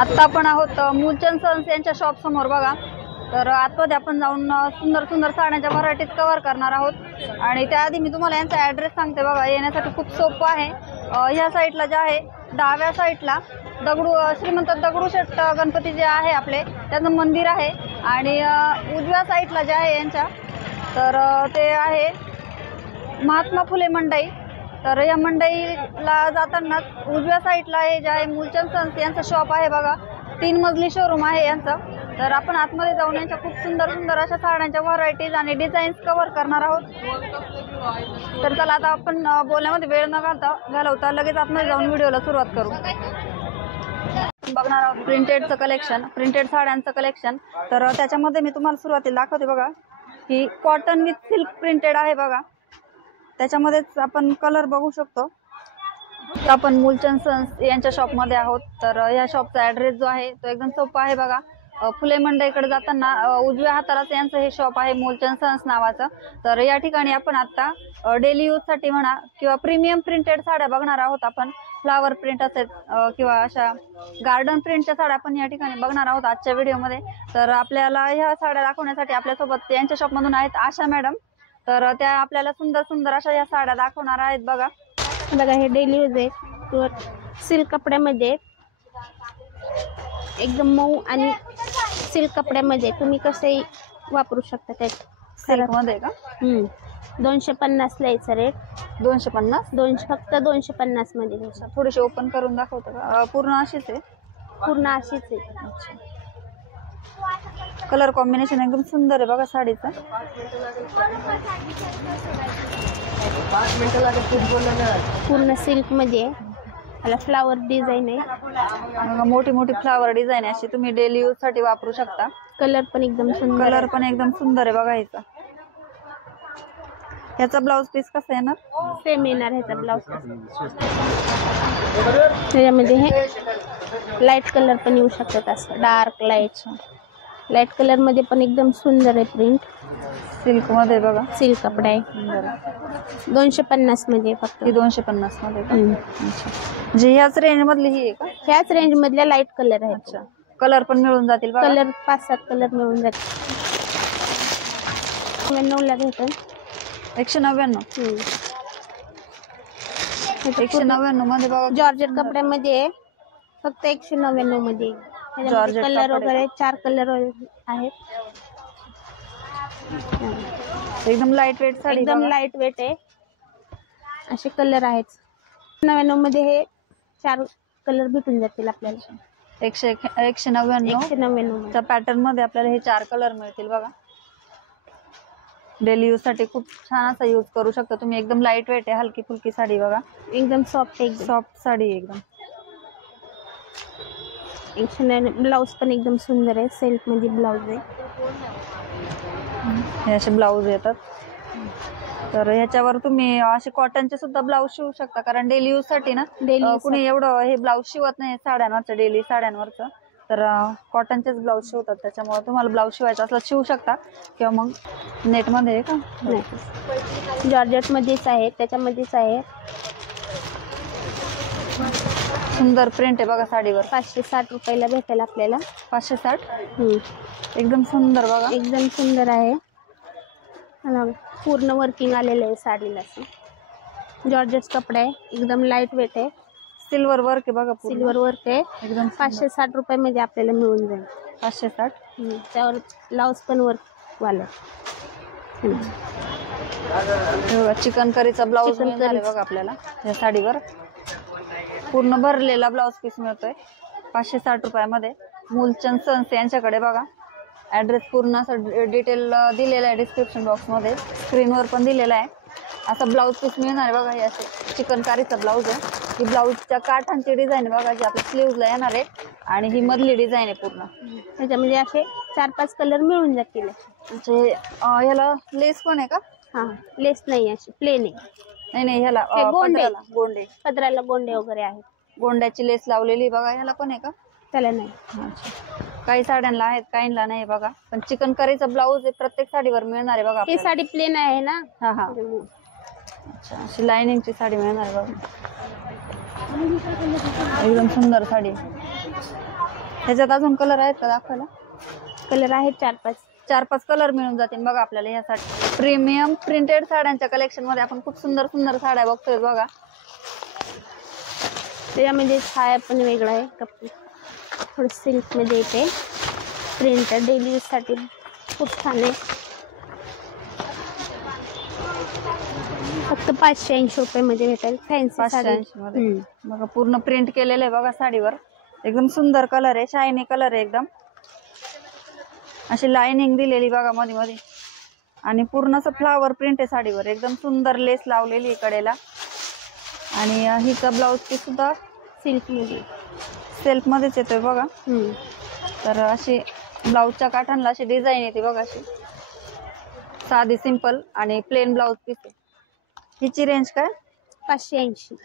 आता आपण आहोत मूलचंद सन्स यांच्या शॉप समोर बघा। तर आतमध्ये आपण जाऊन सुंदर सुंदर साड्यांच्या व्हरायटीज कव्हर करणार आहोत। आणि त्याआधी मी तुम्हाला यांचा ॲड्रेस सांगते बघा, येण्यासाठी खूप सोपं आहे। ह्या साईडला जे आहे डाव्या साईडला श्रीमंत दगडूशेठ गणपती जे आहे आपले त्याचं मंदिर आहे। आणि उजव्या साईडला जे आहे यांच्या तर ते आहे महात्मा फुले मंडई। तर या मंडईला जाताना उजव्या साईडला हे जे आहे मूलचंद सन्स यांचं शॉप आहे बघा। 3 मजली शोरूम आहे यांचं। तर आपण आतमध्ये जाऊन यांच्या खूप सुंदर सुंदर अशा साड्यांच्या व्हरायटीज आणि डिझाईन्स कव्हर करणार आहोत। तर चला आता आपण बोलण्यामध्ये वेळ न घालवता लगेच आतमध्ये जाऊन व्हिडिओला सुरुवात करू। बघणार आहोत प्रिंटेडचं कलेक्शन, प्रिंटेड साड्यांचं कलेक्शन। तर त्याच्यामध्ये मी तुम्हाला सुरुवातीला दाखवते बघा की कॉटन विथ सिल्क प्रिंटेड आहे बघा। त्याच्यामध्येच आपण कलर बघू शकतो। आपण मूलचंद सन्स यांच्या शॉपमध्ये आहोत। तर या शॉपचा ॲड्रेस जो आहे तो एकदम सोपा आहे बघा। फुले मंडईकडे जाताना उजव्या हातालाच यांचं हे शॉप आहे मूलचंद सन्स नावाचं। तर या ठिकाणी आपण आता डेली यूजसाठी म्हणा किंवा प्रीमियम प्रिंटेड साड्या बघणार आहोत आपण। फ्लावर प्रिंट असेल किंवा अशा गार्डन प्रिंटच्या साड्या आपण या ठिकाणी बघणार आहोत आजच्या व्हिडिओमध्ये। तर आपल्याला ह्या साड्या दाखवण्यासाठी आपल्यासोबत यांच्या शॉपमधून आहेत आशा मॅडम। तर त्या आपल्याला सुंदर सुंदर अशा या साड्या दाखवणार आहेत बघा। बघा हे डेली यूज आहे, सिल्क कपड्यामध्ये एकदम मऊ आणि सिल्क कपड्यामध्ये तुम्ही कसंही वापरू शकता। सिल्क मध्ये का 250 ला याचा रेट। 250 फक्त 250 मध्ये। थोडीशी ओपन करून दाखवतो का? पूर्ण अशीच आहे? पूर्ण अशीच आहे। कलर कॉम्बिनेशन एकदम सुंदर आहे बघा साडीचं। पूर्ण सिल्क मध्ये याला फ्लावर डिझाईन आहे, मोठी मोठी फ्लावर डिझाईन आहे। अशी तुम्ही डेली यूज साठी वापरू शकता। कलर पण एकदम सुंदर आहे बघा ह्याचा। ह्याचा ब्लाउज पीस कसा येणार? सेम येणार ह्याचा ब्लाउज पीस। त्याच्यामध्ये हे लाईट कलर पण येऊ शकतात, असं डार्क लाईट कलर मध्ये पण एकदम सुंदर आहे प्रिंट। सिल्क मध्ये बघा, सिल्क कपडा आहे। 250 मध्ये फक्त। 250 मध्ये का? म्हणजे ह्याच रेंज मधली ही आहे का? ह्याच रेंज मधल्या लाईट कलर आहे। अच्छा, कलर पण मिळून जातील बघा। कलर 5-7 कलर मिळून जातील। 99 ला भेटेल। 199 199 मध्ये बघा। जॉर्जेट कपड्यामध्ये फक्त 199 मध्ये। जॉर्जेट कलर वगैरे 4 कलर आहेत। एकदम लाईट वेट साडी, एकदम लाईट वेट आहे। असे कलर आहेत। 99 मध्ये हे 4 कलर भेटून जातील आपल्याला। 199 च्या पॅटर्न मध्ये आपल्याला हे 4 कलर मिळतील बघा। डेली यूज साठी खूप छान असा यूज करू शकता तुम्ही। एकदम लाईट वेट आहे, हलकी फुलकी साडी बघा। एकदम सॉफ्ट आहे, सॉफ्ट साडी एकदम। 199 ब्लाउज पण एकदम सुंदर आहे, सिल्क मध्ये ब्लाउज आहे। हे असे ब्लाउज येतात। तर ह्याच्यावर तुम्ही असे कॉटनचे सुद्धा ब्लाउज शिवू शकता, कारण डेली यूज साठी ना कुणी एवढं हे ब्लाउज शिवत नाही साड्यांवरचं, डेली साड्यांवरचं। तर कॉटनचेच ब्लाउज शिवतात, त्याच्यामुळे तुम्हाला ब्लाउज शिवायचा असला शिवू शकता किंवा मग नेटमध्ये आहे का? जॉर्जेट मध्येच आहे, त्याच्यामध्येच आहे। सुंदर प्रिंट आहे बघा साडीवर। 560 रुपयाला भेटेल आपल्याला। 560 एकदम सुंदर बघा, एकदम सुंदर आहे। पूर्ण वर्किंग आलेलं आहे साडीला। जॉर्जेट कपडा आहे, एकदम लाईट वेट आहे। सिल्वर वर्क आहे बघा, सिल्वर वर्क आहे। एकदम 560 रुपयामध्ये आपल्याला मिळून जाईल। 560 त्यावर ब्लाउज पण वर्क वाला। चिकनकरीचा ब्लाउज मिळणार बघा आपल्याला या साडीवर। पूर्ण भरलेला ब्लाउज पीस मिळतोय 560 रुपयामध्ये मूलचंद सन्स यांच्याकडे बघा। ॲड्रेस पूर्ण असं डिटेल दिलेला आहे डिस्क्रिप्शन बॉक्समध्ये, स्क्रीनवर पण दिलेला आहे। असा ब्लाउज पीस मिळणार आहे बघा। हे असे चिकनकारीचा ब्लाउज आहे। ही ब्लाउजच्या काठांची डिझाईन बघा, जी आपल्या स्लीव्हला येणार आहे। आणि ही मधली डिझाईन आहे पूर्ण। त्याच्यामध्ये असे 4-5 कलर मिळून जातील। म्हणजे ह्याला लेस पण आहे का? हा, लेस नाही, अशी प्लेन आहे। नाही, ह्याला गोंडे, पदराला गोंडे वगैरे आहेत। गोंड्याची लेस लावलेली बघा। ह्याला पण आहे का? त्याला नाही। काही साड्यांना आहेत, काहींना नाही बघा। पण चिकनकरीचा ब्लाउज प्रत्येक साडीवर मिळणार आहे बघा। ही साडी प्लेन आहे ना? हा हा, अच्छा, अशी लाइनिंगची साडी मिळणार बघा। एकदम सुंदर साडी। ह्याच्यात अजून कलर आहेत का दाखवायला? कलर आहेत 4-5 कलर मिळून जातील बघा आपल्याला यासाठी. प्रीमियम प्रिंटेड साड्यांच्या कलेक्शन मध्ये आपण खूप सुंदर सुंदर साड्या बघतोय बघा. त्यामध्ये छाया पण वेगळा आहे, कपडे थोडं सिल्क मध्ये येते, प्रिंटेड डेली यूज साठी खूप छान आहे. फक्त 580 रुपये मध्ये भेटेल फॅन्सी साडी. 580 मध्ये बघा पूर्ण प्रिंट केलेलं आहे बघा साडीवर. एकदम सुंदर कलर आहे, शायनी कलर आहे एकदम. अशी लाइनिंग दिलेली बघा मध्ये मध्ये आणि पूर्ण असं फ्लावर प्रिंट आहे साडीवर. एकदम सुंदर लेस लावलेली कडेला आणि हिचा ब्लाउज पीस सुद्धा सिल्क मध्ये सेल्फ मध्येच येतोय बघा. तर अशी ब्लाउजच्या काठांना अशी डिझाईन येते बघा, अशी साधी सिंपल आणि प्लेन ब्लाउज पीस आहे. हिची रेंज काय? 580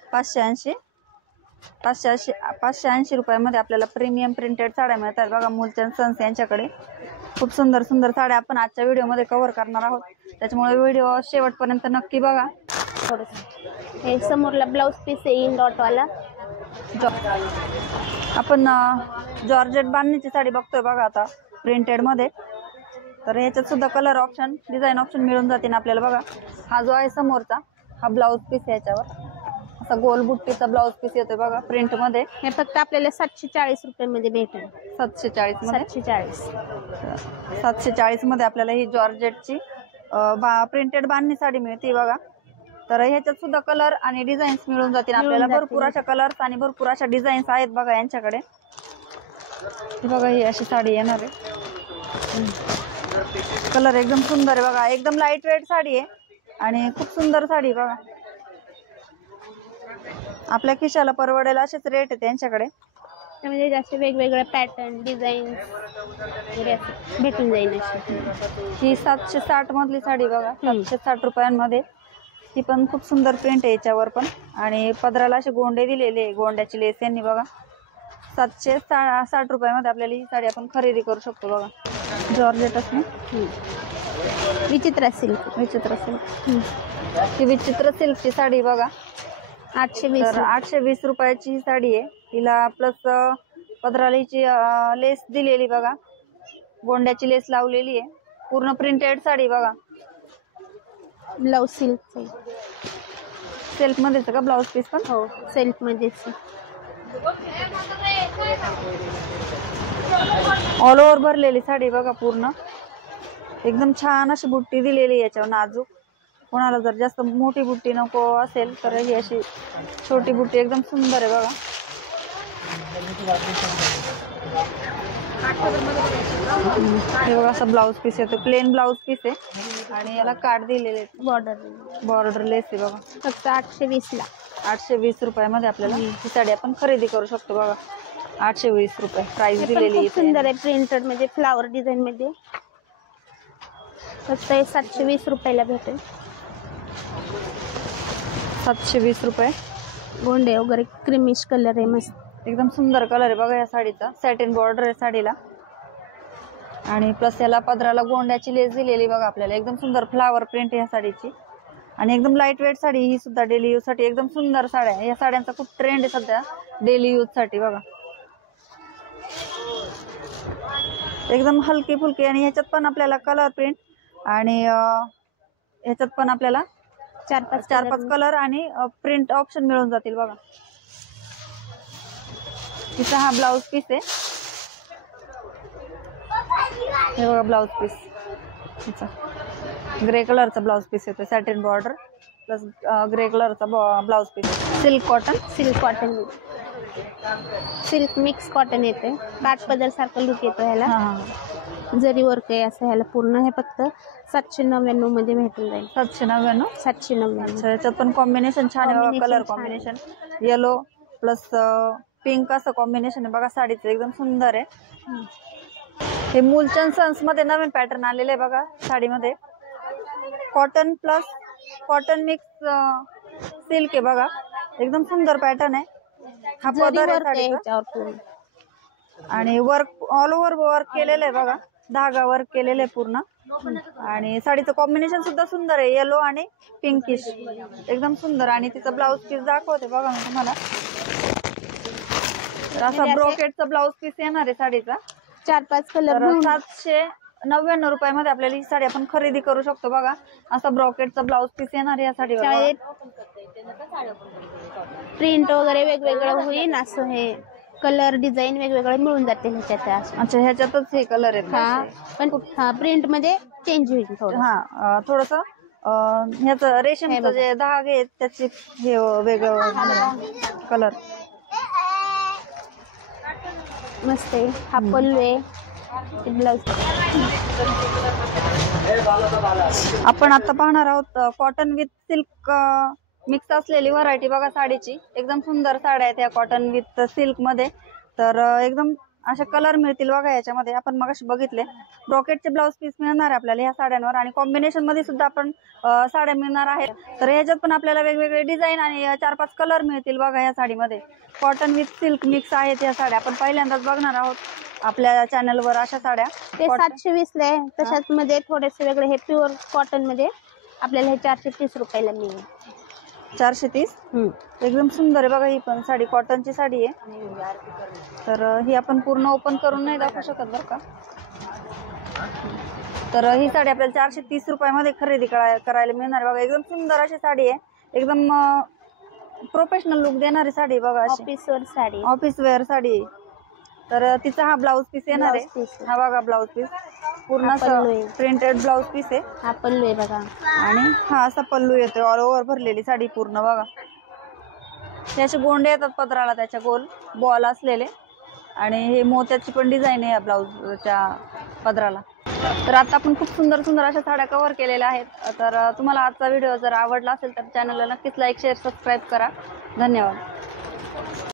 580 रुपयामध्ये आपल्याला प्रीमियम प्रिंटेड साड्या मिळतात बघा. मूलचंद सन्स यांच्याकडे खूप सुंदर सुंदर साड्या आपण आजच्या व्हिडिओमध्ये कव्हर करणार आहोत, त्याच्यामुळे व्हिडिओ शेवटपर्यंत नक्की बघा. हे समोरला ब्लाउज पीस आहे इन डॉट वाला. आपण जॉर्जेट बांधणीची साडी बघतोय बघा आता प्रिंटेड मध्ये. तर ह्याच्यात सुद्धा कलर ऑप्शन, डिझाईन ऑप्शन मिळून जातील आपल्याला बघा. हा जो आहे समोरचा हा ब्लाउज पीस आहे, याच्यावर असा गोल बुट्टीचा ब्लाउज पीस येतोय बघा प्रिंट मध्ये. हे फक्त आपल्याला 740 रुपये मध्ये भेटेल. 740 मध्ये 740 मध्ये आपल्याला ही जॉर्जेटची प्रिंटेड बांधणी साडी मिळते बघा. तर ह्याच्यात सुद्धा कलर आणि डिझाईन्स मिळून जातील आपल्याला. भरपूर अशा कलर्स आणि भरपूर अशा डिझाईन्स आहेत बघा यांच्याकडे. ही बघा ही अशी साडी येणार आहे. कलर एकदम सुंदर आहे बघा, एकदम लाईट वेट साडी आहे आणि खूप सुंदर साडी बघा. आपल्या खिशाला परवडेल असेच रेट आहे त्यांच्याकडे. त्यामध्ये जास्त वेगवेगळे पॅटर्न डिझाईन भेटून जाईल अशी. ही 760 मधली साडी बघा, 760 रुपयांमध्ये. ही पण खूप सुंदर प्रिंट आहे याच्यावर पण आणि पदराला असे गोंडे दिलेले, गोंड्याची लेस यांनी बघा. 760 रुपयामध्ये आपल्याला ही साडी आपण खरेदी करू शकतो बघा. जॉर्जेटच ना, विचित्र सिल्क. ही विचित्र सिल्कची साडी बघा 820. 820 रुपयाची ही साडी आहे. हिला प्लस पदराला हिची लेस दिलेली बघा, गोंड्याची लेस लावलेली आहे. पूर्ण प्रिंटेड साडी बघा. ब्लाउज सिल्क सेल्फ मध्येच का ब्लाउज पीस पण? हो सेल्फ मध्येच. ऑल ओव्हर भरलेली साडी बघा पूर्ण. एकदम छान अशी बुट्टी दिलेली याच्यावर नाजूक. कोणाला जर जास्त मोठी बुट्टी नको असेल तर ही अशी छोटी बुट्टी एकदम सुंदर आहे बघा. हे बघा असं ब्लाउज पीस येतो, प्लेन ब्लाउज पीस आहे आणि याला काट दिलेले बॉर्डर लेस आहे बघा. फक्त 820 ला. 820 रुपयामध्ये आपल्याला ही साडी आपण खरेदी करू शकतो बघा. 820 रुपये प्राइस दिलेली. सुंदर आहे प्रिंटेड मध्ये फ्लावर डिझाईन मध्ये. फक्त 720 रुपयाला भेटेल. 720 रुपये. गोंडे वगैरे क्रीमिश कलर आहे मस्त. एकदम सुंदर कलर आहे बघा या साडीचा. सॅटिन बॉर्डर आहे साडीला आणि प्लस याला पदराला गोंड्याची लेस दिलेली बघा आपल्याला. एकदम सुंदर फ्लावर प्रिंट या साडीची आणि एकदम लाईट वेट साडी. ही सुद्धा डेली यूज साठी एकदम सुंदर साड्या आहे. या साड्यांचा खूप ट्रेंड आहे सध्या डेली यूज साठी बघा. एकदम हलकी फुलकी आणि ह्याच्यात पण आपल्याला कलर प्रिंट आणि ह्याच्यात पण आपल्याला 4-5 कलर आणि प्रिंट ऑप्शन मिळून जातील बघा. तिचा हा ब्लाउज पीस आहे. हे बघा ब्लाउज पीस ग्रे कलरचा ब्लाउज पीस येतो. सॅटिन बॉर्डर प्लस ग्रे कलरचा blouse piece. Silk cotton silk mix cotton येते. काठपदर सारखं लुक येतो ह्याला. जरी वर्क आहे असं ह्याला पूर्ण. हे फक्त 799 मध्ये भेटून जाईल. 799. याच्यात पण कॉम्बिनेशन छान आहे बघा. Colour combination yellow plus pink असं कॉम्बिनेशन आहे बघा साडीचं. एकदम सुंदर आहे. हे मूलचंद सन्स मध्ये नवीन पॅटर्न आलेले आहे बघा साडीमध्ये. Cotton plus cotton mix silk आहे बघा. एकदम सुंदर पॅटर्न आहे. हा पदर आहे साडीचा आणि वर्क ऑल ओव्हर वर्क केलेलं आहे बघा. धागा वर्क केलेलं आहे पूर्ण आणि साडीचं कॉम्बिनेशन सुद्धा सुंदर आहे. येलो आणि पिंकिश एकदम सुंदर. आणि तिचा ब्लाउज पीस दाखवते बघा मी तुम्हाला. तर असा ब्रोकेटचा ब्लाऊज पीस येणार आहे साडीचा. 4-5 कलर. 799 रुपयामध्ये आपल्याला ही साडी आपण खरेदी करू शकतो. बघा असा ब्रोकेटचा ब्लाऊज पीस येणार आहे या साडीवर. प्रिंट वगैरे वेगवेगळं होईल असं. हे कलर डिझाईन वेगवेगळे मिळून जाते ह्याच्यात. अच्छा, ह्याच्यातच हे कलर आहेत. हा, पण प्रिंट मध्ये चेंज होईल थोडं. हा, थोडस ह्याचं रेशमचं जे धागे आहेत त्याचे हे वेगळं कलर. मस्त आहे. हा पल्लू आहे. ब्लाऊज आपण आता पाहणार आहोत कॉटन विथ सिल्क मिक्स असलेली व्हरायटी. बघा साडीची एकदम सुंदर साड्या आहेत या कॉटन विथ सिल्क मध्ये. तर एकदम असे कलर मिळतील बघा याच्यामध्ये. आपण मगाशी बघितले ब्रॉकेटचे ब्लाऊज पीस मिळणार आहे आपल्याला ह्या साड्यांवर आणि कॉम्बिनेशन मध्ये सुद्धा आपण साड्या मिळणार आहेत. तर ह्याच्यात पण आपल्याला वेगवेगळे डिझाईन आणि 4-5 कलर मिळतील बघा या साडीमध्ये. कॉटन विथ सिल्क मिक्स आहेत या साड्या. आपण पहिल्यांदाच बघणार आहोत आपल्या चॅनलवर अशा साड्या. ते 720 ला आहे. तशाच मध्ये थोडेसे वेगळे हे प्युअर कॉटन मध्ये आपल्याला हे 430 रुपयाला मिळेल. 430. एकदम सुंदर आहे बघा. ही पण साडी कॉटनची साडी आहे. तर ही आपण पूर्ण ओपन करून नाही दाखवू शकत बरं का. तर ही साडी आपल्याला 430 रुपयामध्ये खरेदी करायला मिळणार बघा. एकदम सुंदर अशी साडी आहे. एकदम प्रोफेशनल लुक देणारी साडी बघा. Office wear sari. Office wear sari. तर तिचा हा ब्लाऊज पीस येणार आहे. हा बघा ब्लाऊज पीस पूर्ण प्रिंटेड ब्लाऊज पीस आहे. हा पल्लू आहे बघा. आणि हा असा पल्लू येतोय. ऑल ओव्हर भरलेली साडी पूर्ण बघा. त्याचे गोंडे येतात पदराला त्याच्या गोल बॉल असलेले. आणि हे मोत्याची पण डिझाईन आहे या ब्लाऊजच्या पदराला. तर आता आपण खूप सुंदर सुंदर अशा साड्या कव्हर केलेल्या आहेत. तर तुम्हाला आजचा व्हिडिओ जर आवडला असेल तर चॅनलला नक्कीच लाईक शेअर सबस्क्राईब करा. धन्यवाद.